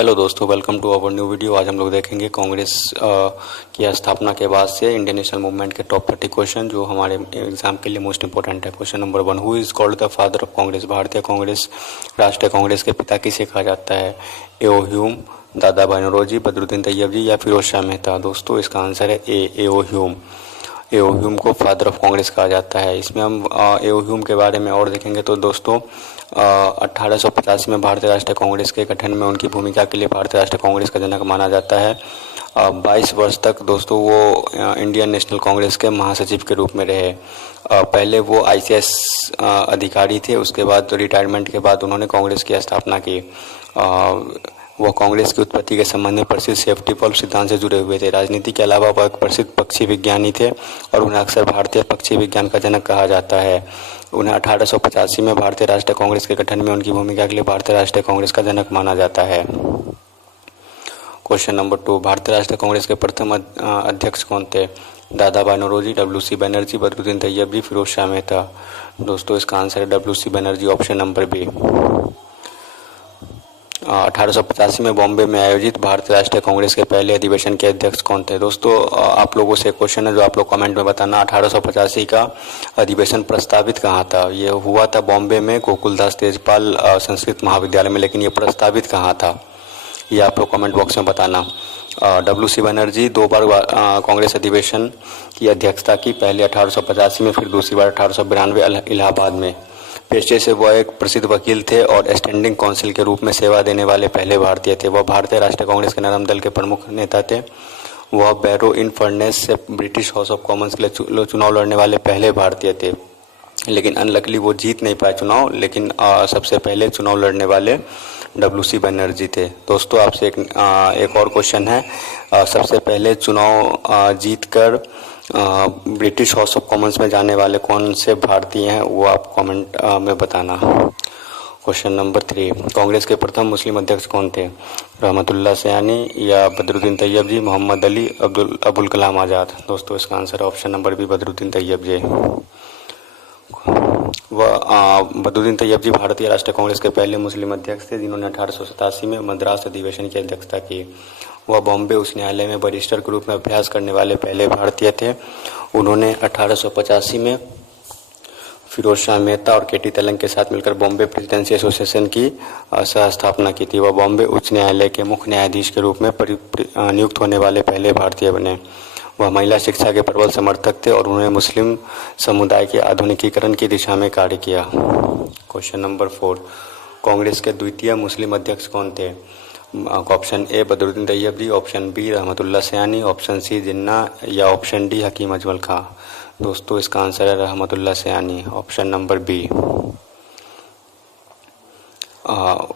Hello दोस्तों, welcome to our new video. आज हम लोग देखेंगे कांग्रेस की स्थापना के बाद से इंडियन नेशनल मूवमेंट के टॉप 30 क्वेश्चन जो हमारे एग्जाम के लिए मोस्ट इंपॉर्टेंट है। Question number 1, who is called the father of Congress? भारतीय कांग्रेस, राष्ट्रीय कांग्रेस के पिता किसे कहा जाता है? एओ ह्यूम, दादा भाई नौरोजी, बदरुद्दीन तैयब जी या फिरोज शाह मेहता? दोस्तों इसका आंसर है ए, एओ ह्यूम। एओ ह्यूम को फादर ऑफ कांग्रेस कहा जाता है। इसमें हम एओ ह्यूम के बारे में और देखेंगे तो दोस्तों 1885 में भारतीय राष्ट्रीय कांग्रेस के गठन में उनकी भूमिका के लिए भारतीय राष्ट्रीय कांग्रेस का जनक माना जाता है। 22 वर्ष तक दोस्तों वो इंडियन नेशनल कांग्रेस के महासचिव के रूप में रहे। पहले वो आईसीएस अधिकारी थे, उसके बाद रिटायरमेंट के बाद उन्होंने कांग्रेस की स्थापना की। वह कांग्रेस की उत्पत्ति के संबंध में प्रसिद्ध सेफ्टी वॉल्व सिद्धांत से जुड़े हुए थे। राजनीति के अलावा वह एक प्रसिद्ध पक्षी विज्ञानी थे और उन्हें अक्सर भारतीय पक्षी विज्ञान का जनक कहा जाता है। उन्हें 1885 में भारतीय राष्ट्रीय कांग्रेस के गठन में उनकी भूमिका के लिए भारतीय राष्ट्रीय कांग्रेस का जनक माना जाता है। क्वेश्चन नंबर 2, भारतीय राष्ट्रीय कांग्रेस के प्रथम अध्यक्ष कौन थे? दादा भाई नौरोजी, डब्ल्यू.सी. बनर्जी, बदरुद्दीन तैयब जी, फिरोज शाह मेहता? दोस्तों इसका आंसर है W C. Banerjee, option number B. 1885 में बॉम्बे में आयोजित भारतीय राष्ट्रीय कांग्रेस के पहले अधिवेशन के अध्यक्ष कौन थे? दोस्तों आप लोगों से क्वेश्चन है जो आप लोग कमेंट में बताना, 1885 का अधिवेशन प्रस्तावित कहाँ था? ये हुआ था बॉम्बे में गोकुलदास तेजपाल संस्कृत महाविद्यालय में, लेकिन ये प्रस्तावित कहाँ था ये आप लोग कमेंट बॉक्स में बताना। डब्ल्यू.सी. बनर्जी 2 बार कांग्रेस अधिवेशन की अध्यक्षता की, पहले 1885 में, फिर दूसरी बार 1892 इलाहाबाद में। पेशे से वह एक प्रसिद्ध वकील थे और स्टैंडिंग काउंसिल के रूप में सेवा देने वाले पहले भारतीय थे। वह भारतीय राष्ट्रीय कांग्रेस के नरम दल के प्रमुख नेता थे। वह बैरो इन फर्नेस से ब्रिटिश हाउस ऑफ कॉमन्स के लिए चुनाव लड़ने वाले पहले भारतीय थे, लेकिन अनलकली वो जीत नहीं पाए चुनाव, लेकिन सबसे पहले चुनाव लड़ने वाले डब्ल्यू.सी. बनर्जी थे। दोस्तों आपसे एक और क्वेश्चन है, सबसे पहले चुनाव जीतकर ब्रिटिश हाउस ऑफ कॉमन्स में जाने वाले कौन से भारतीय हैं वो आप कमेंट में बताना। क्वेश्चन नंबर 3, कांग्रेस के प्रथम मुस्लिम अध्यक्ष कौन थे? रहमतुल्लाह सयानी या बदरुद्दीन तैयब जी, मोहम्मद अली, अबुल कलाम आज़ाद? दोस्तों इसका answer option number B, Badruddin Tyabji. Badruddin Tyabji भारतीय राष्ट्रीय कांग्रेस के पहले मुस्लिम अध्यक्ष थे जिन्होंने 1887 में मद्रास अधिवेशन की अध्यक्षता की। वह बॉम्बे उच्च न्यायालय में बैरिस्टर के रूप में अभ्यास करने वाले पहले भारतीय थे। उन्होंने 1885 में फिरोज शाह मेहता और के.टी. तेलंग के साथ मिलकर बॉम्बे प्रेसिडेंसी एसोसिएशन की सह स्थापना की थी। वह बॉम्बे उच्च न्यायालय के मुख्य न्यायाधीश के रूप में नियुक्त होने वाले पहले भारतीय बने। वह महिला शिक्षा के प्रबल समर्थक थे और उन्होंने मुस्लिम समुदाय के आधुनिकीकरण की दिशा में कार्य किया। क्वेश्चन नंबर 4, कांग्रेस के द्वितीय मुस्लिम अध्यक्ष कौन थे? Option A Badruddin Tyabji, option B Rahimtulla Sayani, option C Jinnah या ऑप्शन डी हकीम अजमल खां? दोस्तों इसका आंसर है रहमतुल्लाह Sayani, option number B.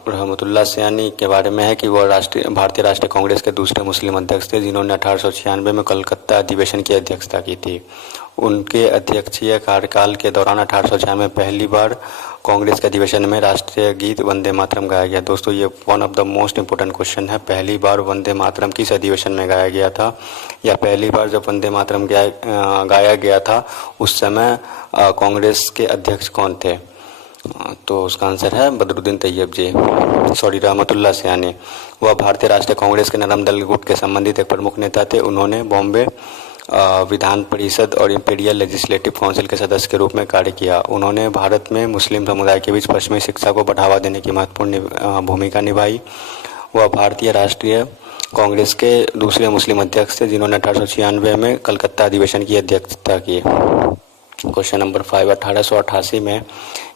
Rahimtulla सयानी के बारे में है कि वह भारतीय राष्ट्रीय कांग्रेस के दूसरे मुस्लिम अध्यक्ष थे जिन्होंने 1896 में कलकत्ता अधिवेशन की अध्यक्षता की थी। उनके अध्यक्षीय कार्यकाल के दौरान 1896 में पहली बार कांग्रेस के अधिवेशन में राष्ट्रीय गीत वंदे मातरम गाया गया। दोस्तों ये one of the most important question है, पहली बार वंदे मातरम किस अधिवेशन में गाया गया था, या पहली बार जब वंदे मातरम गाया गया था उस समय कांग्रेस के अध्यक्ष कौन थे? तो उसका आंसर है बदरुद्दीन तैयब जी, रहमतुल्लाह सयानी। वह भारतीय राष्ट्रीय कांग्रेस के नरम दल गुट के संबंधित एक प्रमुख नेता थे। उन्होंने बॉम्बे विधान परिषद और इंपीरियल लेजिस्लेटिव काउंसिल के सदस्य के रूप में कार्य किया। उन्होंने भारत में मुस्लिम समुदाय के बीच पश्चिमी शिक्षा को बढ़ावा देने की महत्वपूर्ण भूमिका निभाई। वह भारतीय राष्ट्रीय कांग्रेस के दूसरे मुस्लिम अध्यक्ष थे जिन्होंने 1896 में कलकत्ता अधिवेशन की अध्यक्षता की। क्वेश्चन नंबर 5, 1888 में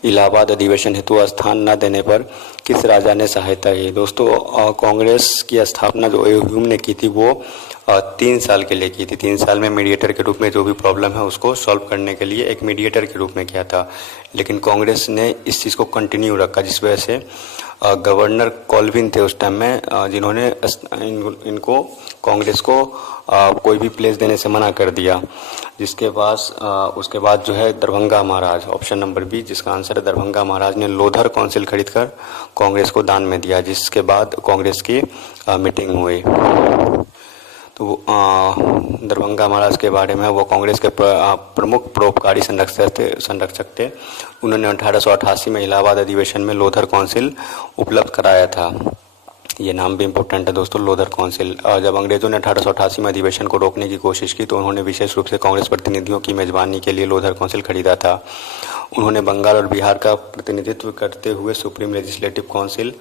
इलाहाबाद अधिवेशन हेतु स्थान न देने पर किस राजा ने सहायता की? दोस्तों कांग्रेस की स्थापना जो ह्यूम ने की थी वो 3 साल के लिए की थी। 3 साल में मीडिएटर के रूप में जो भी प्रॉब्लम है उसको सॉल्व करने के लिए एक मीडिएटर के रूप में किया था, लेकिन कांग्रेस ने इस चीज़ को कंटिन्यू रखा, जिस वजह से गवर्नर कॉल्विन थे उस टाइम में जिन्होंने इनको कांग्रेस को कोई भी प्लेस देने से मना कर दिया, जिसके पास उसके बाद जो है दरभंगा महाराज, ऑप्शन नंबर बी, जिसका आंसर है दरभंगा महाराज ने लोधर काउंसिल खरीदकर कांग्रेस को दान में दिया, जिसके बाद कांग्रेस की मीटिंग हुई। तो दरभंगा महाराज के बारे में वो कांग्रेस के प्रमुख परोपकारी संरक्षक थे। उन्होंने 1888 में इलाहाबाद अधिवेशन में लोधर काउंसिल उपलब्ध कराया था। ये नाम भी इम्पोर्टेंट है दोस्तों, लोधर काउंसिल। और जब अंग्रेजों ने 1888 में अधिवेशन को रोकने की कोशिश की तो उन्होंने विशेष रूप से कांग्रेस प्रतिनिधियों की मेजबानी के लिए लोधर काउंसिल खरीदा था। उन्होंने बंगाल और बिहार का प्रतिनिधित्व करते हुए सुप्रीम लेजिस्लेटिव काउंसिल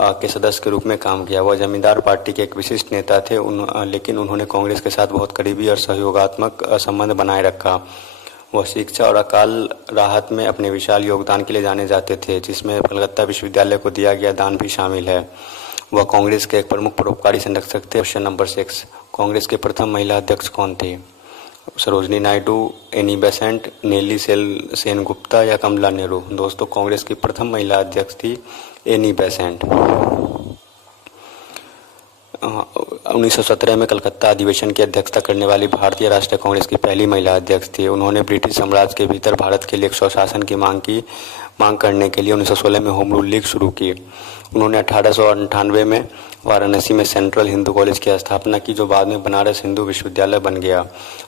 के सदस्य के रूप में काम किया। वह जमींदार पार्टी के एक विशिष्ट नेता थे, लेकिन उन्होंने कांग्रेस के साथ बहुत करीबी और सहयोगात्मक संबंध बनाए रखा। वह शिक्षा और अकाल राहत में अपने विशाल योगदान के लिए जाने जाते थे, जिसमें कलकत्ता विश्वविद्यालय को दिया गया दान भी शामिल है। वह कांग्रेस के एक प्रमुख परोपकारी संरक्षक थे। क्वेश्चन नंबर 6, कांग्रेस के प्रथम महिला अध्यक्ष कौन थे? सरोजनी नायडू, एनी बेसेंट, नेली सेनगुप्ता या कमला नेहरू? दोस्तों कांग्रेस की प्रथम महिला अध्यक्ष थी एनी बेसेंट। 1917 में कलकत्ता अधिवेशन की अध्यक्षता करने वाली भारतीय राष्ट्रीय कांग्रेस की पहली महिला अध्यक्ष थी। उन्होंने ब्रिटिश साम्राज्य के भीतर भारत के लिए एक स्वशासन की मांग करने के लिए 1916 में होम रूल लीग शुरू की। उन्होंने 1898 में वाराणसी में सेंट्रल हिंदू कॉलेज की स्थापना की, जो बाद में बनारस हिंदू विश्वविद्यालय बन गया।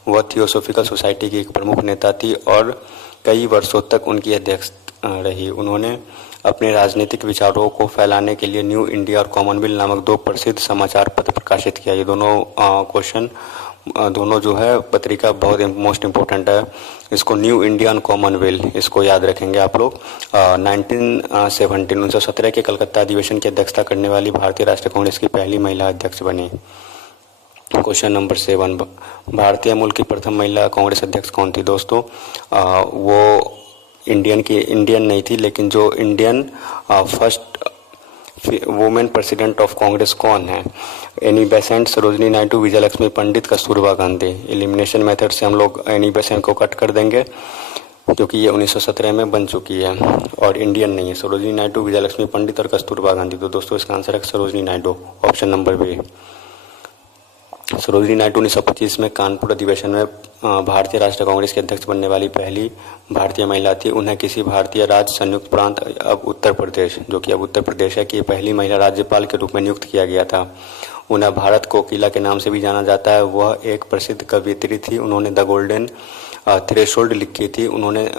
वह थियोसॉफिकल सोसाइटी की एक प्रमुख नेता थी और कई वर्षों तक उनकी अध्यक्ष रही। उन्होंने अपने राजनीतिक विचारों को फैलाने के लिए न्यू इंडिया और कॉमनवेल्थ नामक दो प्रसिद्ध समाचार पत्र प्रकाशित किया। ये दोनों जो है पत्रिका बहुत मोस्ट इम्पोर्टेंट है। इसको न्यू इंडिया और कॉमनवेल्थ, इसको याद रखेंगे आप लोग। 1917 के कलकत्ता अधिवेशन की अध्यक्षता करने वाली भारतीय राष्ट्रीय कांग्रेस की पहली महिला अध्यक्ष बनी। क्वेश्चन नंबर 7, भारतीय मूल की प्रथम महिला कांग्रेस अध्यक्ष कौन थी? दोस्तों वो इंडियन नहीं थी, लेकिन जो Indian first women president of Congress कौन है? एनी बेसेंट, सरोजनी नायडू, विजयलक्ष्मी पंडित, कस्तूरबा गांधी। एलिमिनेशन मेथड से हम लोग एनी बेसेंट को कट कर देंगे क्योंकि ये 1917 में बन चुकी है और इंडियन नहीं है। सरोजनी नायडू, विजयलक्ष्मी पंडित और कस्तूरबा गांधी। तो दोस्तों इसका आंसर है Sarojini Naidu, option number B. Sarojini Naidu 1925 में कानपुर अधिवेशन में भारतीय राष्ट्रीय कांग्रेस के अध्यक्ष बनने वाली पहली भारतीय महिला थी। उन्हें किसी भारतीय राज्य संयुक्त प्रांत अब उत्तर प्रदेश, जो कि अब उत्तर प्रदेश है, की पहली महिला राज्यपाल के रूप में नियुक्त किया गया था। उन्हें भारत कोकिला के नाम से भी जाना जाता है। वह एक प्रसिद्ध कवयित्री थी। उन्होंने द गोल्डन थ्रेशोल्ड लिखी थी। उन्होंने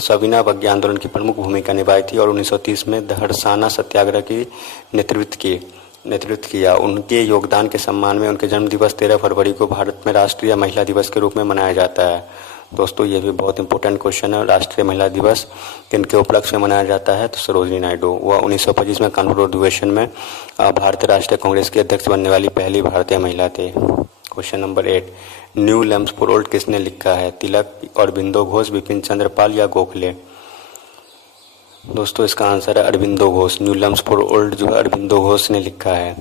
सविना अवज्ञा आंदोलन की प्रमुख भूमिका निभाई थी और 1930 में धड़साना सत्याग्रह की नेतृत्व किया। उनके योगदान के सम्मान में उनके जन्म दिवस 13 फरवरी को भारत में राष्ट्रीय महिला दिवस के रूप में मनाया जाता है। दोस्तों ये भी बहुत इंपॉर्टेंट क्वेश्चन है, राष्ट्रीय महिला दिवस किनके उपलक्ष्य में मनाया जाता है? तो सरोजनी नायडू। वह 1925 में कानपुर अधिवेशन में भारतीय राष्ट्रीय कांग्रेस के अध्यक्ष बनने वाली पहली भारतीय महिला थे। Question number 8, new lamps for old किसने लिखा है? तिलक, अरबिंदो घोष, बिपिन चंद्र पाल या गोखले? दोस्तों इसका आंसर है Aurobindo Ghosh. New lamps for old जो है अरबिंदो घोष ने लिखा है।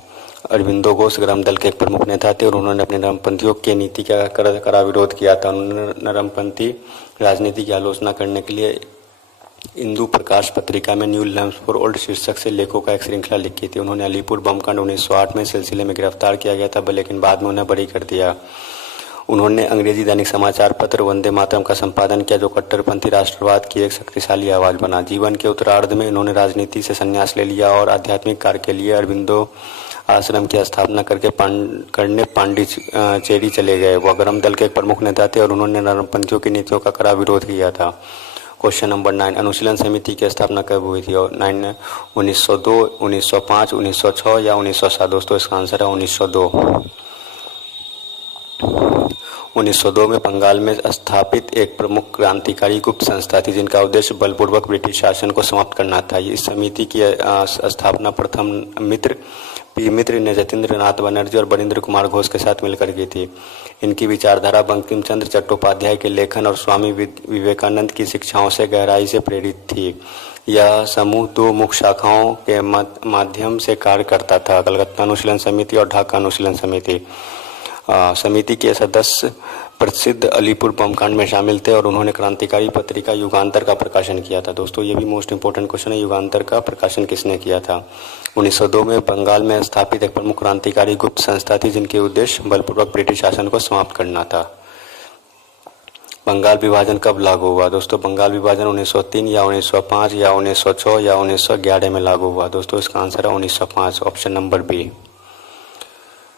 अरबिंदो घोष गरम दल के एक प्रमुख नेता थे और उन्होंने अपने नरमपंथियों की नीति का कड़ा विरोध किया था। उन्होंने नरमपंथी राजनीति की आलोचना करने के लिए हिंदू प्रकाश पत्रिका में न्यू लैम्प्स फॉर ओल्ड शीर्षक से लेखों का एक श्रृंखला लिखी थी। उन्होंने अलीपुर बमकांड 1908 में सिलसिले में गिरफ्तार किया गया था, लेकिन बाद में उन्हें बरी कर दिया। उन्होंने अंग्रेजी दैनिक समाचार पत्र वंदे मातरम का संपादन किया, जो कट्टरपंथी राष्ट्रवाद की एक शक्तिशाली आवाज बना। जीवन के उत्तरार्ध में इन्होंने राजनीति से संन्यास ले लिया और आध्यात्मिक कार्य के लिए अरबिंदो आश्रम की स्थापना करने पांडिचेरी चले गए। वह गरम दल के एक प्रमुख नेता थे और उन्होंने नरमपंथियों की नीतियों का कड़ा विरोध किया था। क्वेश्चन नंबर 9, अनुशीलन समिति की स्थापना कब हुई थी? और 1902, 1905, 1906 या 1907? दोस्तों इसका आंसर है 1902। 1902 में बंगाल में स्थापित एक प्रमुख क्रांतिकारी गुप्त संस्था थी, जिनका उद्देश्य बलपूर्वक ब्रिटिश शासन को समाप्त करना था। इस समिति की स्थापना प्रथम मित्र ने जतीन्द्र नाथ बनर्जी और बरिंद्र कुमार घोष के साथ मिलकर की थी। इनकी विचारधारा बंकिम चंद्र चट्टोपाध्याय के लेखन और स्वामी विवेकानंद की शिक्षाओं से गहराई से प्रेरित थी। यह समूह दो मुख्य शाखाओं के माध्यम से कार्य करता था, कलकत्ता अनुशीलन समिति और ढाका अनुशीलन समिति। समिति के सदस्य प्रसिद्ध अलीपुर बमकांड में शामिल थे और उन्होंने क्रांतिकारी पत्रिका युगांतर का प्रकाशन किया था। दोस्तों ये भी मोस्ट इंपोर्टेंट क्वेश्चन है, युगांतर का प्रकाशन किसने किया था? 1902 में बंगाल में स्थापित एक प्रमुख क्रांतिकारी गुप्त संस्था थी, जिनके उद्देश्य बलपूर्वक ब्रिटिश शासन को समाप्त करना था। बंगाल विभाजन कब लागू हुआ? दोस्तों बंगाल विभाजन 1903 या 1905 या 1906 या 1911 में लागू हुआ। दोस्तों इसका आंसर है 1905, ऑप्शन नंबर बी।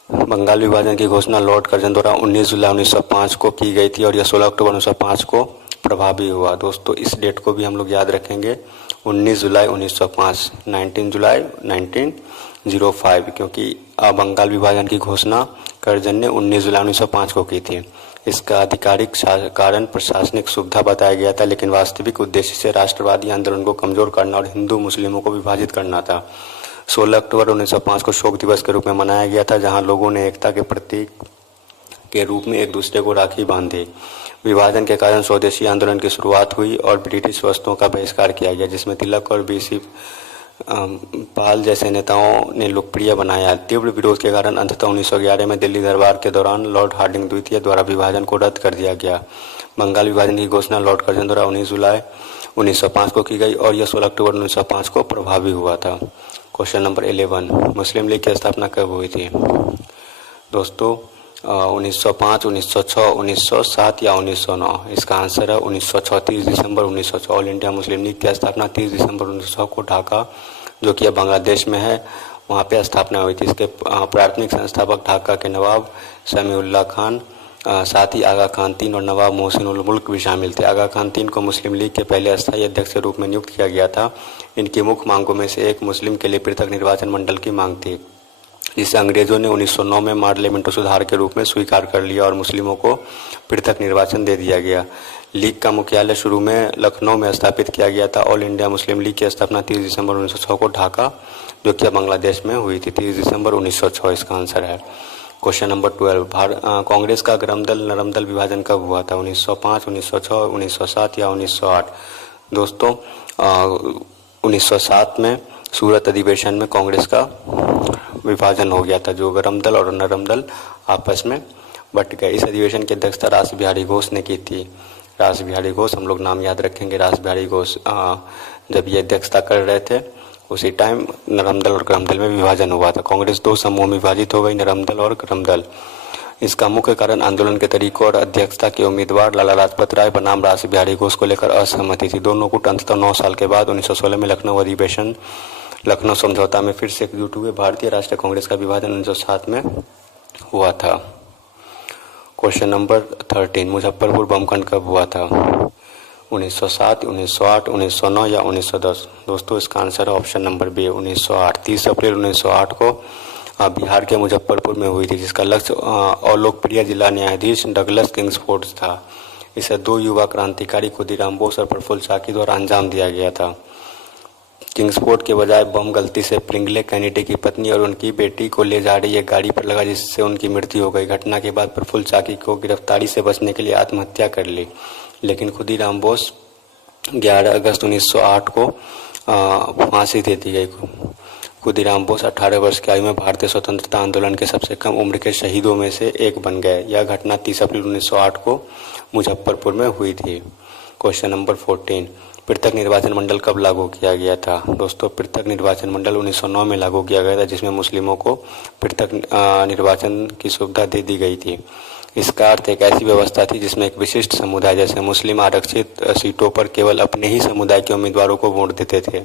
बंगाल विभाजन की घोषणा लॉर्ड कर्जन द्वारा 19 जुलाई 1905 को की गई थी और यह 16 अक्टूबर 1905 को प्रभावी हुआ। दोस्तों इस डेट को भी हम लोग याद रखेंगे 19 जुलाई 1905, 19 जुलाई 1905, क्योंकि बंगाल विभाजन की घोषणा कर्जन ने 19 जुलाई 1905 को की थी। इसका आधिकारिक कारण प्रशासनिक सुविधा बताया गया था, लेकिन वास्तविक उद्देश्य से राष्ट्रवादी आंदोलन को कमजोर करना और हिंदू मुस्लिमों को विभाजित करना था। 16 अक्टूबर 1905 को शोक दिवस के रूप में मनाया गया था, जहां लोगों ने एकता के प्रतीक के रूप में एक दूसरे को राखी बांधी। विभाजन के कारण स्वदेशी आंदोलन की शुरुआत हुई और ब्रिटिश वस्तुओं का बहिष्कार किया गया, जिसमें तिलक और बीसी पाल जैसे नेताओं ने लोकप्रिय बनाया। तीव्र विरोध के कारण अंततः 1911 में दिल्ली दरबार के दौरान लॉर्ड हार्डिंग द्वितीय द्वारा विभाजन को रद्द कर दिया गया। बंगाल विभाजन की घोषणा लॉर्ड कर्जन द्वारा 19 जुलाई 1905 को की गई और यह 16 अक्टूबर 1905 को प्रभावी हुआ था। क्वेश्चन नंबर 11, मुस्लिम लीग की स्थापना कब हुई थी? दोस्तों 1905, 1906, 1907 या 1909? इसका आंसर है 1906, 30 दिसंबर 1906। ऑल इंडिया मुस्लिम लीग की स्थापना 30 दिसंबर 1906 को ढाका, जो कि अब बांग्लादेश में है, वहाँ पे स्थापना हुई थी। इसके प्राथमिक संस्थापक ढाका के नवाब समीउल्लाह खान, साथ ही आगा खान तीन और नवाब मोहसिन उल मुल्क भी शामिल थे। आगा खान तीन को मुस्लिम लीग के पहले अस्थायी अध्यक्ष के रूप में नियुक्त किया गया था। इनकी मुख्य मांगों में से एक मुस्लिम के लिए पृथक निर्वाचन मंडल की मांग थी, जिसे अंग्रेजों ने 1909 में पार्लियामेंटो सुधार के रूप में स्वीकार कर लिया और मुस्लिमों को पृथक निर्वाचन दे दिया गया। लीग का मुख्यालय शुरू में लखनऊ में स्थापित किया गया था। ऑल इंडिया मुस्लिम लीग की स्थापना 30 दिसंबर 1906 को ढाका, जो कि बांग्लादेश में हुई थी, 30 दिसंबर 1906 इसका आंसर है। क्वेश्चन नंबर 12, कांग्रेस का गरम दल नरम दल विभाजन कब हुआ था? 1905, 1906, 1907 या 1908? दोस्तों 1907 में सूरत अधिवेशन में कांग्रेस का विभाजन हो गया था, जो गरम दल और नरम दल आपस में बट गए। इस अधिवेशन की अध्यक्षता रास बिहारी घोष ने की थी। रास बिहारी घोष, हम लोग नाम याद रखेंगे। रास बिहारी घोष जब ये अध्यक्षता कर रहे थे, उसी टाइम नरम दल और गरम दल में विभाजन हुआ था। कांग्रेस दो समूह में विभाजित हो गई, नरम दल और गरम दल। इसका मुख्य कारण आंदोलन के तरीकों और अध्यक्षता के उम्मीदवार लाला लाजपत राय बनाम रास बिहारी घोष को लेकर असहमति थी। दोनों गुट अंततः 9 साल के बाद 1916 में लखनऊ समझौता में फिर से एकजुट हुए। भारतीय राष्ट्रीय कांग्रेस का विभाजन 1907 में हुआ था। क्वेश्चन नंबर 13, मुजफ्फरपुर बमकांड कब हुआ था? 1907, 1908, 1909 या 1910? दोस्तों इसका आंसर है ऑप्शन नंबर बी, 1908। 30 अप्रैल 1908 को बिहार के मुजफ्फरपुर में हुई थी, जिसका लक्ष्य अलोकप्रिय जिला न्यायाधीश डगलस किंग्सफोर्ड था। इसे 2 युवा क्रांतिकारी खुदीराम बोस और प्रफुल्ल चाकी द्वारा अंजाम दिया गया था। किंग्सफोर्ड के बजाय बम गलती से प्रिंगले कैनेडी की पत्नी और उनकी बेटी को ले जा रही एक गाड़ी पर लगा, जिससे उनकी मृत्यु हो गई। घटना के बाद प्रफुल्ल चाकी को गिरफ्तारी से बचने के लिए आत्महत्या कर ली, लेकिन खुदीराम बोस 11 अगस्त 1908 को फांसी दे दी गई। खुदीराम बोस 18 वर्ष की आयु में भारतीय स्वतंत्रता आंदोलन के सबसे कम उम्र के शहीदों में से एक बन गए। यह घटना 30 अप्रैल 1908 को मुजफ्फरपुर में हुई थी। क्वेश्चन नंबर 14, पृथक निर्वाचन मंडल कब लागू किया गया था? दोस्तों पृथक निर्वाचन मंडल 1909 में लागू किया गया था, जिसमें मुस्लिमों को पृथक निर्वाचन की सुविधा दे दी गई थी। इसका अर्थ एक ऐसी व्यवस्था थी जिसमें एक विशिष्ट समुदाय जैसे मुस्लिम आरक्षित सीटों पर केवल अपने ही समुदाय के उम्मीदवारों को वोट देते थे।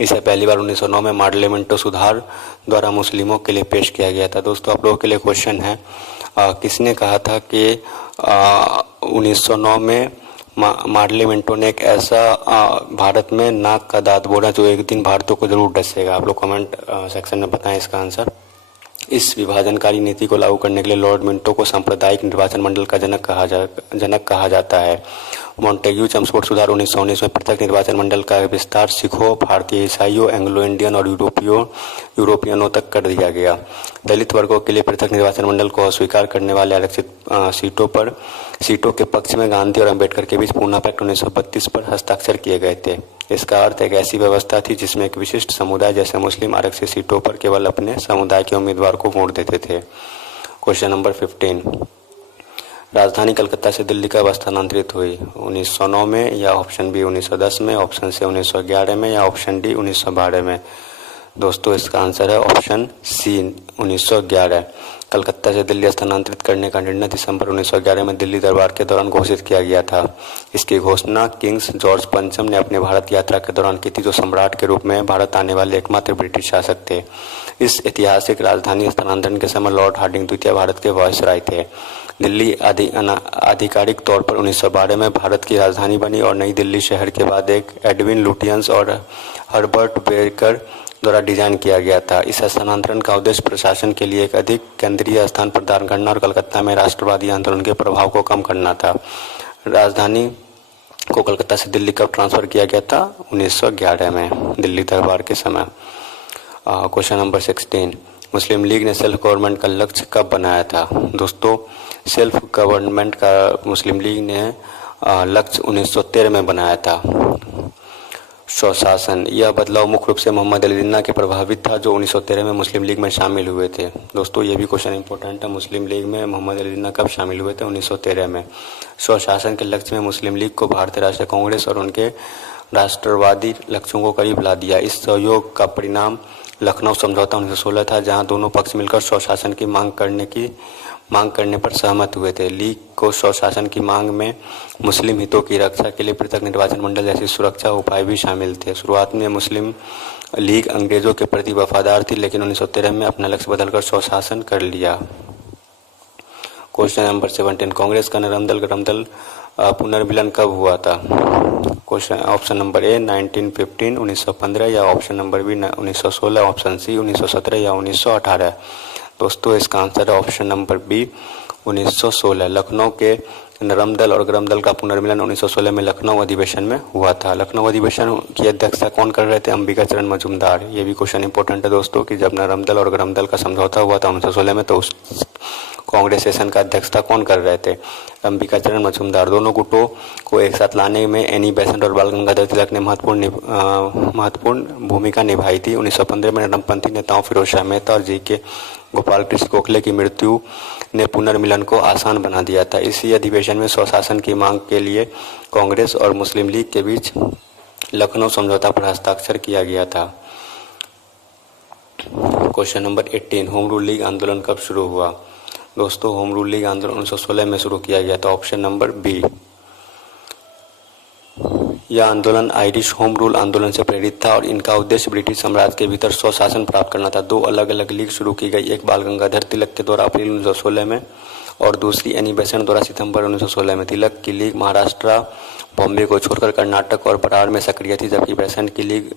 इसे पहली बार 1909 में पार्लियामेंटो सुधार द्वारा मुस्लिमों के लिए पेश किया गया था। दोस्तों आप लोगों के लिए क्वेश्चन है, किसने कहा था कि 1909 में पार्लियामेंटो ने एक ऐसा भारत में नाक का दांत बोला जो एक दिन भारतीयों को जरूर डसेगा? आप लोग कमेंट सेक्शन में बताएं इसका आंसर। इस विभाजनकारी नीति को लागू करने के लिए लॉर्ड मिंटो को सांप्रदायिक निर्वाचन मंडल का जनक कहा जाता है। मॉन्टेग्यू चम्सफोर्ड सुधार 1919 में पृथक निर्वाचन मंडल का विस्तार सिखों, भारतीय ईसाइयों, एंग्लो इंडियन और यूरोपियनों तक कर दिया गया। दलित वर्गों के लिए पृथक निर्वाचन मंडल को अस्वीकार करने वाले आरक्षित सीटों के पक्ष में गांधी और अंबेडकर के बीच पूना पैक्ट 1932 पर हस्ताक्षर किए गए थे। इसका अर्थ एक ऐसी व्यवस्था थी जिसमें एक विशिष्ट समुदाय जैसे मुस्लिम आरक्षित सीटों पर केवल अपने समुदाय के उम्मीदवार को वोट देते थे। क्वेश्चन नंबर 15, राजधानी कलकत्ता से दिल्ली कब स्थानांतरित हुई? 1909 में या ऑप्शन बी 1910 में, ऑप्शन सी 1911 में या ऑप्शन डी 1912 में? दोस्तों इसका आंसर है ऑप्शन सी 1911। कलकत्ता से दिल्ली स्थानांतरित करने का निर्णय दिसंबर 1911 में दिल्ली दरबार के दौरान घोषित किया गया था। इसकी घोषणा किंग्स जॉर्ज पंचम ने अपने भारत यात्रा के दौरान की थी, जो सम्राट के रूप में भारत आने वाले एकमात्र ब्रिटिश शासक थे। इस ऐतिहासिक राजधानी स्थानांतरण के समय लॉर्ड हार्डिंग द्वितीय भारत के वायसराय थे। दिल्ली आधिकारिक तौर पर 1912 में भारत की राजधानी बनी और नई दिल्ली शहर के बाद एक एडविन लुटियंस और हर्बर्ट बेकर द्वारा डिजाइन किया गया था। इस स्थानांतरण का उद्देश्य प्रशासन के लिए एक अधिक केंद्रीय स्थान प्रदान करना और कलकत्ता में राष्ट्रवादी आंदोलन के प्रभाव को कम करना था। राजधानी को कलकत्ता से दिल्ली कब ट्रांसफर किया गया था? 1911 में, दिल्ली दरबार के समय। क्वेश्चन नंबर 16, मुस्लिम लीग ने सेल्फ गवर्नमेंट का लक्ष्य कब बनाया था? दोस्तों, सेल्फ गवर्नमेंट का मुस्लिम लीग ने लक्ष्य 1913 में बनाया था। स्वशासन, यह बदलाव मुख्य रूप से मोहम्मद अली जिन्ना के प्रभावित था, जो 1913 में मुस्लिम लीग में शामिल हुए थे। दोस्तों, ये भी क्वेश्चन इंपॉर्टेंट है, मुस्लिम लीग में मोहम्मद अली जिन्ना कब शामिल हुए थे? 1913 में। स्वशासन के लक्ष्य में मुस्लिम लीग को भारतीय राष्ट्रीय कांग्रेस और उनके राष्ट्रवादी लक्ष्यों को करीब ला दिया। इस सहयोग का परिणाम लखनऊ समझौता 1916 था, जहां दोनों पक्ष मिलकर स्वशासन की मांग करने पर सहमत हुए थे। लीग को स्वशासन की मांग में मुस्लिम हितों की रक्षा के लिए पृथक निर्वाचन मंडल जैसी सुरक्षा उपाय भी शामिल थे। शुरुआत में मुस्लिम लीग अंग्रेजों के प्रति वफादार थी, लेकिन 1913 में अपना लक्ष्य बदलकर स्वशासन कर लिया। क्वेश्चन नंबर 17, कांग्रेस का नरम दल गरम दल पुनर्मिलन कब हुआ था? क्वेश्चन ऑप्शन नंबर ए 1915 1915 या option number B 1916, option C 1917 या 1918। दोस्तों, इसका आंसर है ऑप्शन नंबर बी 1916। लखनऊ के नरम दल और गरम दल का पुनर्मिलन 1916 में लखनऊ अधिवेशन में हुआ था। लखनऊ अधिवेशन की अध्यक्षता कौन कर रहे थे? अंबिका चरण मजूमदार। ये भी क्वेश्चन इंपॉर्टेंट है दोस्तों कि जब नरम दल और गरम दल का समझौता हुआ था 1916 में, तो उस कांग्रेस सेशन का अध्यक्षता कौन कर रहे थे? अंबिका चरण मजूमदार। दोनों गुटों को एक साथ लाने में एनी बेसेंट और बाल गंगाधर तिलक ने महत्वपूर्ण भूमिका निभाई थी। 1915 में नरमपंथी नेताओं फिरोज शाह मेहता और जी.के. गोपाल कृष्ण गोखले की मृत्यु ने पुनर्मिलन को आसान बना दिया था। इसी अधिवेशन में स्वशासन की मांग के लिए कांग्रेस और मुस्लिम लीग के बीच लखनऊ समझौता पर हस्ताक्षर किया गया था। Question number 18, home rule league आंदोलन कब शुरू हुआ? दोस्तों, होम रूल लीग आंदोलन 1916 में शुरू किया गया था। Option number B. यह आंदोलन आयरिश होम रूल आंदोलन से प्रेरित था और इनका उद्देश्य ब्रिटिश साम्राज्य के भीतर स्वशासन प्राप्त करना था। दो अलग अलग लीग शुरू की गई, एक बाल गंगाधर तिलक के द्वारा अप्रैल 1916 में और दूसरी एनी बेसेंट द्वारा सितंबर 1916 में। तिलक की लीग महाराष्ट्र, बॉम्बे को छोड़कर कर्नाटक और बरार में सक्रिय थी, जबकि बेसेंट की लीग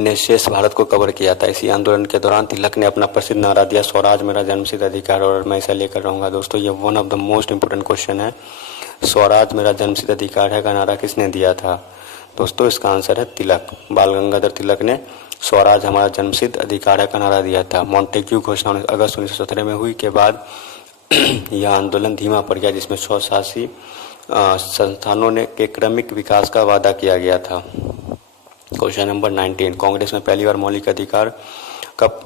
ने शेष भारत को कवर किया था। इसी आंदोलन के दौरान तिलक ने अपना प्रसिद्ध नारा दिया, स्वराज मेरा जन्मसिद्ध अधिकार, और मैं इसे लेकर रहूंगा। दोस्तों, ये one of the most important question है। स्वराज मेरा जन्मसिद्ध अधिकार है का नारा किसने दिया था? दोस्तों, इसका आंसर है तिलक। बाल गंगाधर तिलक ने स्वराज हमारा जन्मसिद्ध अधिकार है का नारा दिया था। मॉन्टेग्यू घोषणा अगस्त 1917 में हुई के बाद यह आंदोलन धीमा पड़ गया, जिसमें स्वशासी संस्थानों ने के क्रमिक विकास का वादा किया गया था। क्वेश्चन नंबर 19, कांग्रेस में पहली बार मौलिक अधिकार कब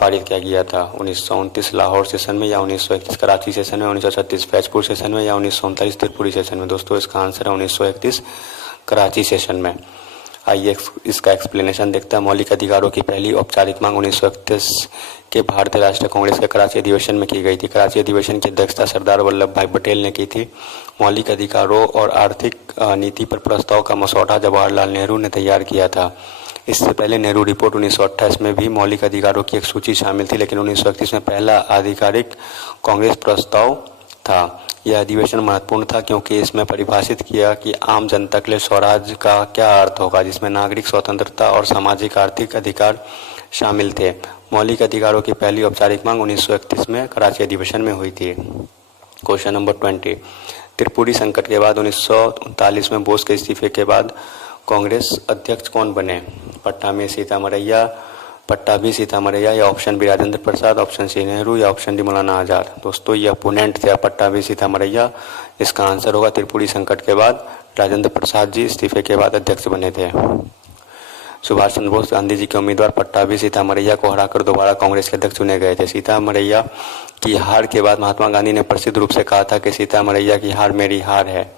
पारित किया गया था? 1929 लाहौर सेशन में या 1931 कराची सेशन में, 1936 फैजपुर सेशन में या 1939 त्रिपुरी सेशन में? दोस्तों, इसका आंसर है 1931 कराची सेशन में। आइए इसका एक्सप्लेनेशन देखते हैं। मौलिक अधिकारों की पहली औपचारिक मांग 1931 के भारतीय राष्ट्रीय कांग्रेस के कराची अधिवेशन में की गई थी। कराची अधिवेशन की अध्यक्षता सरदार वल्लभ भाई पटेल ने की थी। मौलिक अधिकारों और आर्थिक नीति पर प्रस्ताव का मसौदा जवाहरलाल नेहरू ने तैयार किया था। इससे पहले नेहरू रिपोर्ट 1928 में भी मौलिक अधिकारों की एक सूची शामिल थी, लेकिन 1931 में पहला आधिकारिक कांग्रेस प्रस्ताव था। यह अधिवेशन महत्वपूर्ण था क्योंकि इसमें परिभाषित किया कि आम जनता के लिए स्वराज का क्या अर्थ होगा, जिसमें नागरिक स्वतंत्रता और सामाजिक आर्थिक अधिकार शामिल थे। मौलिक अधिकारों की पहली औपचारिक मांग 1931 में कराची अधिवेशन में हुई थी। क्वेश्चन नंबर 20, त्रिपुरी संकट के बाद 1939 में बोस के इस्तीफे के बाद कांग्रेस अध्यक्ष कौन बने? पट्टाभी सीतामरैया या option B Rajendra Prasad, option C Nehru या ऑप्शन डी मौलाना आजाद? दोस्तों, ये अपोनेंट थे पट्टाभी सीतामरैया। इसका आंसर होगा त्रिपुरी संकट के बाद राजेंद्र प्रसाद जी इस्तीफे के बाद अध्यक्ष बने थे। सुभाष चंद्र बोस गांधी जी के उम्मीदवार पट्टाभी सीतामरैया को हराकर दोबारा कांग्रेस के अध्यक्ष चुने गए थे। सीतामरैया की हार के बाद महात्मा गांधी ने प्रसिद्ध रूप से कहा था कि सीतामरैया की हार मेरी हार है।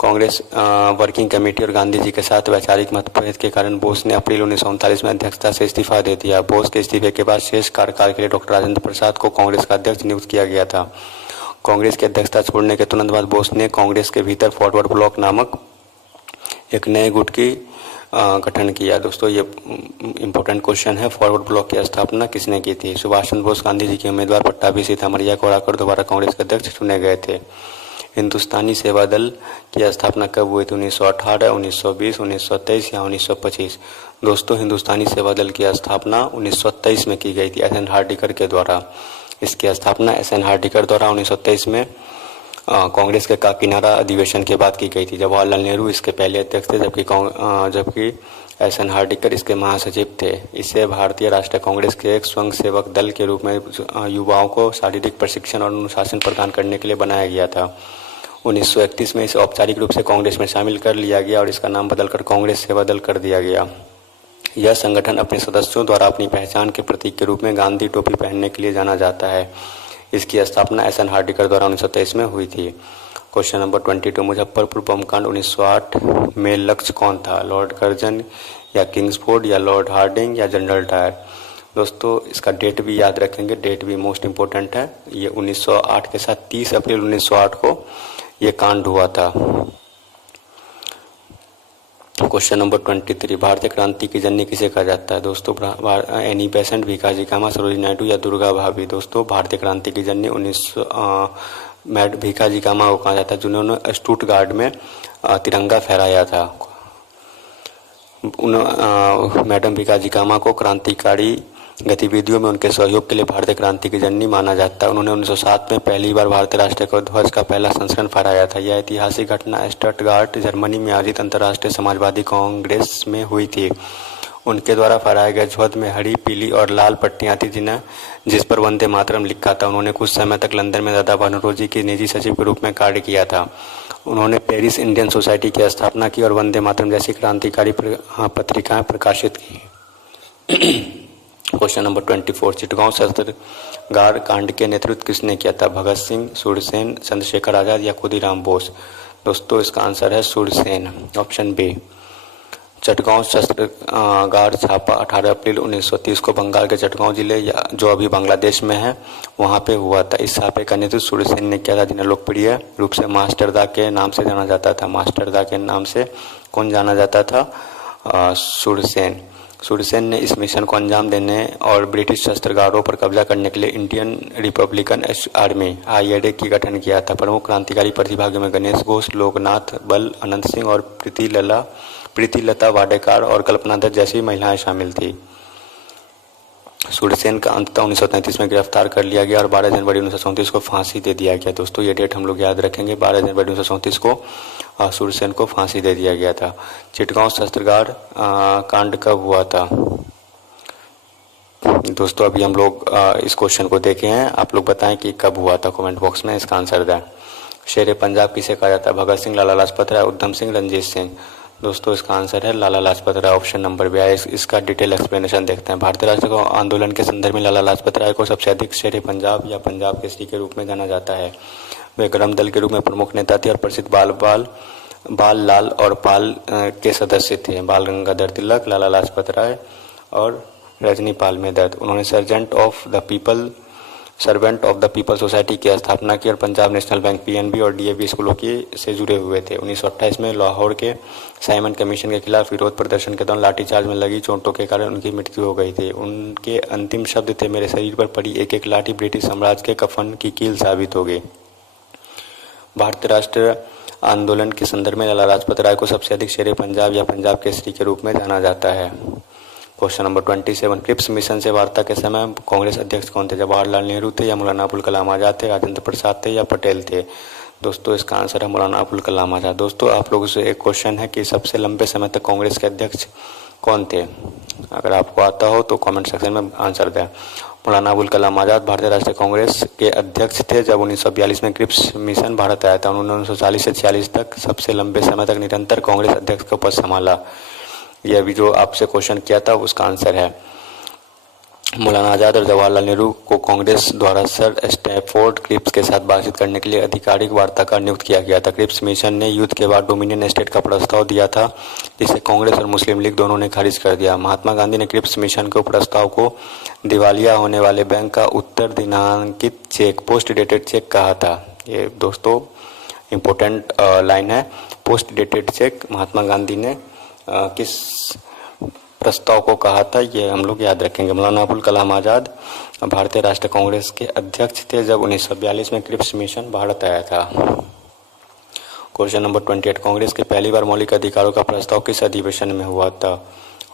कांग्रेस वर्किंग कमेटी और गांधी जी के साथ वैचारिक मतभेद के कारण बोस ने अप्रैल 1939 में अध्यक्षता से इस्तीफा दे दिया। बोस के इस्तीफे के बाद शेष कार्यकाल के लिए डॉक्टर राजेंद्र प्रसाद को कांग्रेस का अध्यक्ष नियुक्त किया गया था। कांग्रेस की अध्यक्षता छोड़ने के तुरंत बाद बोस ने कांग्रेस के भीतर फॉरवर्ड ब्लॉक नामक एक नए गुट की गठन किया। दोस्तों ये इम्पोर्टेंट क्वेश्चन है। फॉरवर्ड ब्लॉक की स्थापना किसने की थी? सुभाष चंद्र बोस गांधी जी के उम्मीदवार पट्टाभी सीतामढ़िया को हराकर दोबारा कांग्रेस के अध्यक्ष चुने गए थे। हिंदुस्तानी सेवा दल की स्थापना कब हुई थी? 1918, 1920, 1923 या 1925? दोस्तों हिंदुस्तानी सेवा दल की स्थापना 1923 में की गई थी एस एन हार्डिकर के द्वारा। इसकी स्थापना एस एन हार्डिकर द्वारा 1923 में कांग्रेस के काकीनाडा अधिवेशन के बाद की गई थी। जवाहरलाल नेहरू इसके पहले अध्यक्ष थे, जबकि एस एन हार्डिकर इसके महासचिव थे। इसे भारतीय राष्ट्रीय कांग्रेस के एक स्वयंसेवक दल के रूप में युवाओं को शारीरिक प्रशिक्षण और अनुशासन प्रदान करने के लिए बनाया गया था। 1931 में इसे औपचारिक रूप से कांग्रेस में शामिल कर लिया गया और इसका नाम बदलकर कांग्रेस सेवा दल कर दिया गया। यह संगठन अपने सदस्यों द्वारा अपनी पहचान के प्रतीक के रूप में गांधी टोपी पहनने के लिए जाना जाता है। इसकी स्थापना एस एन हार्डिकर द्वारा 1923 में हुई थी। क्वेश्चन नंबर 22, मुजफ्फरपुर बम कांड 1908 में लक्ष्य कौन था? लॉर्ड कर्जन या किंग्सफोर्ड या लॉर्ड हार्डिंग या जनरल डायर? दोस्तों इसका डेट भी याद रखेंगे, डेट भी मोस्ट इम्पोर्टेंट है। ये 1908 के साथ 30 अप्रैल 1908 को ये कांड हुआ था। क्वेश्चन नंबर 23, भारतीय क्रांति की जननी किसे कहा जाता है? दोस्तों एनी बेसेंट, भीखाजी कामा, सरोजिनी नायडू या दुर्गा भाभी? दोस्तों भारतीय क्रांति की जननी भीखाजी कामा को कहा जाता है, जिन्होंने स्टुटगार्ट में तिरंगा फहराया था। मैडम भीखाजी कामा को क्रांतिकारी गतिविधियों में उनके सहयोग के लिए भारतीय क्रांति की जननी माना जाता है। उन्होंने 1907 में पहली बार भारतीय राष्ट्रीय ध्वज का पहला संस्करण फहराया था। यह ऐतिहासिक घटना स्टटगार्ट जर्मनी में आयोजित अंतर्राष्ट्रीय समाजवादी कांग्रेस में हुई थी। उनके द्वारा फहराए गए ध्वज में हरी, पीली और लाल पट्टियां थी, जिस पर वंदे मातरम लिखा था। उन्होंने कुछ समय तक लंदन में दादा भानोजी के निजी सचिव के रूप में कार्य किया था। उन्होंने पेरिस इंडियन सोसाइटी की स्थापना की और वंदे मातरम जैसी क्रांतिकारी पत्रिकाएं प्रकाशित की। क्वेश्चन नंबर 24, चिटगांव शस्त्रागार कांड के नेतृत्व किसने किया था? भगत सिंह, सूरसेन, चंद्रशेखर आजाद या खुदीराम बोस? दोस्तों इसका आंसर है सूरसेन, ऑप्शन बी। चिटगांव शस्त्रागार छापा 18 अप्रैल 1930 को बंगाल के चिटगांव जिले या जो अभी बांग्लादेश में है वहां पे हुआ था। इस छापे का नेतृत्व सूरसेन ने किया था, जिन्हें लोकप्रिय रूप से मास्टरदा के नाम से जाना जाता था। मास्टरदा के नाम से कौन जाना जाता था? सूरसेन। सूरसेन ने इस मिशन को अंजाम देने और ब्रिटिश शस्त्रागारों पर कब्जा करने के लिए इंडियन रिपब्लिकन आर्मी IRA की गठन किया था। प्रमुख क्रांतिकारी प्रतिभागियों में गणेश घोष, लोकनाथ बल, अनंत सिंह और प्रीतिलता वाडेकर और कल्पना दत्त जैसी महिलाएं शामिल थी। सूरसेन का अंततः 1933 में गिरफ्तार कर लिया गया और 12 जनवरी 1934 को फांसी दे दिया गया। दोस्तों ये डेट हम लोग याद रखेंगे, 12 जनवरी 1934 को सूरसेन को फांसी दे दिया गया था। चिटगांव शस्त्रागार कांड कब हुआ था? दोस्तों अभी हम लोग इस क्वेश्चन को देखे हैं, आप लोग बताएं कि कब हुआ था, कमेंट बॉक्स में इसका आंसर दें। शेर पंजाब किसे कहा जाता है? भगत सिंह, लाला लाजपत राय, उधम सिंह, रंजीत सिंह? दोस्तों इसका आंसर है Lala Lajpat Rai, option number B. इसका डिटेल एक्सप्लेनेशन देखते हैं। भारतीय राष्ट्रीय आंदोलन के संदर्भ में लाला लाजपत राय को सबसे अधिक शेर पंजाब या पंजाब केसरी के रूप में जाना जाता है। वे गरम दल के रूप में प्रमुख नेता थे और प्रसिद्ध बाल लाल और पाल के सदस्य थे। बाल गंगाधर तिलक, लाला लाजपत राय और रजनी पाल मेदत। उन्होंने servant of the people society की स्थापना की और पंजाब नेशनल बैंक PNB और DAV स्कूलों से जुड़े हुए थे। 1928 में लाहौर के साइमन कमीशन के खिलाफ विरोध प्रदर्शन के दौरान लाठीचार्ज में लगी चोटों के कारण उनकी मृत्यु हो गई थी। उनके अंतिम शब्द थे, मेरे शरीर पर पड़ी एक एक लाठी ब्रिटिश साम्राज्य के कफन की कील साबित होगी। भारतीय राष्ट्रीय आंदोलन के संदर्भ में लाला लाजपत राय को सबसे अधिक शेर पंजाब या पंजाब केसरी के रूप में जाना जाता है। क्वेश्चन नंबर 27, क्रिप्स मिशन से वार्ता के समय कांग्रेस अध्यक्ष कौन थे? जवाहरलाल नेहरू थे या मौलाना अबुल कलाम आजाद थे, राजेंद्र प्रसाद थे या पटेल थे? दोस्तों इसका आंसर है मौलाना अबुल कलाम आजाद। दोस्तों आप लोगों से एक क्वेश्चन है कि सबसे लंबे समय तक कांग्रेस के अध्यक्ष कौन थे? अगर आपको आता हो तो कमेंट सेक्शन में आंसर दें। मौलाना अबुल कलाम आजाद भारतीय राष्ट्रीय कांग्रेस के अध्यक्ष थे जब 1942 में क्रिप्स मिशन भारत आया था। उन्होंने 1940 से 46 तक सबसे लंबे समय तक निरंतर कांग्रेस अध्यक्ष का पद संभाला। यह भी जो आपसे क्वेश्चन किया था उसका आंसर है। मौलाना आजाद और जवाहरलाल नेहरू को कांग्रेस द्वारा सर स्टैफोर्ड क्रिप्स के साथ बातचीत करने के लिए आधिकारिक वार्ताकार नियुक्त किया गया था। क्रिप्स मिशन ने युद्ध के बाद डोमिनियन स्टेट का प्रस्ताव दिया था, जिसे कांग्रेस और मुस्लिम लीग दोनों ने खारिज कर दिया। महात्मा गांधी ने क्रिप्स मिशन के प्रस्ताव को दिवालिया होने वाले बैंक का उत्तर दिनांकित चेक, पोस्ट डेटेड चेक कहा था। ये दोस्तों इम्पोर्टेंट लाइन है, post dated cheque Mahatma Gandhi ने किस प्रस्ताव को कहा था, ये हम लोग याद रखेंगे। मौलाना अबुल कलाम आज़ाद भारतीय राष्ट्रीय कांग्रेस के अध्यक्ष थे जब 1942 में क्रिप्स मिशन भारत आया था। क्वेश्चन नंबर 28, कांग्रेस की पहली बार मौलिक अधिकारों का प्रस्ताव किस अधिवेशन में हुआ था?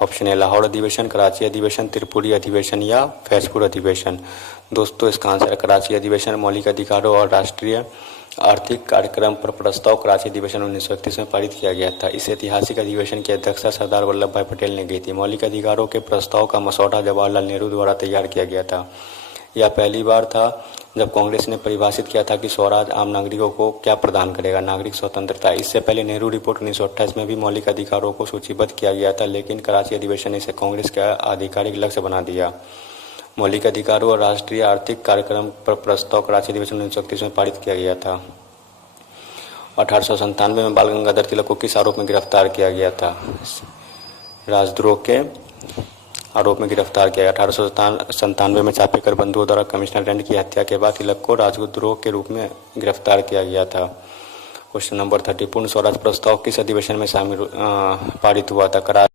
ऑप्शन ए लाहौर अधिवेशन, कराची अधिवेशन, त्रिपुरी अधिवेशन या फैजपुर अधिवेशन। दोस्तों इसका आंसर कराची अधिवेशन। मौलिक अधिकारों और राष्ट्रीय आर्थिक कार्यक्रम पर प्रस्ताव कराची अधिवेशन 1931 में पारित किया गया था। इस ऐतिहासिक अधिवेशन की अध्यक्षता सरदार वल्लभ भाई पटेल ने की थी। मौलिक अधिकारों के प्रस्ताव का मसौदा जवाहरलाल नेहरू द्वारा तैयार किया गया था। यह पहली बार था जब कांग्रेस ने परिभाषित किया था कि स्वराज आम नागरिकों को क्या प्रदान करेगा, नागरिक स्वतंत्रता। इससे पहले नेहरू रिपोर्ट 1928 में भी मौलिक अधिकारों को सूचीबद्ध किया गया था, लेकिन कराची अधिवेशन ने इसे कांग्रेस का आधिकारिक लक्ष्य बना दिया। मौलिक अधिकारों और राष्ट्रीय आर्थिक कार्यक्रम पर प्रस्ताव कराची अधिवेशन 1931 में पारित किया गया था। 1897 में बाल गंगाधर तिलक को किस आरोप में गिरफ्तार किया गया था? राजद्रोह के आरोप में गिरफ्तार किया। 1897 में चापेकर बंधुओं द्वारा कमिश्नर रैंड की हत्या के बाद तिलक को राजद्रोह के रूप में गिरफ्तार किया गया था। क्वेश्चन नंबर 30, पूर्ण स्वराज प्रस्ताव किस अधिवेशन में पारित हुआ था?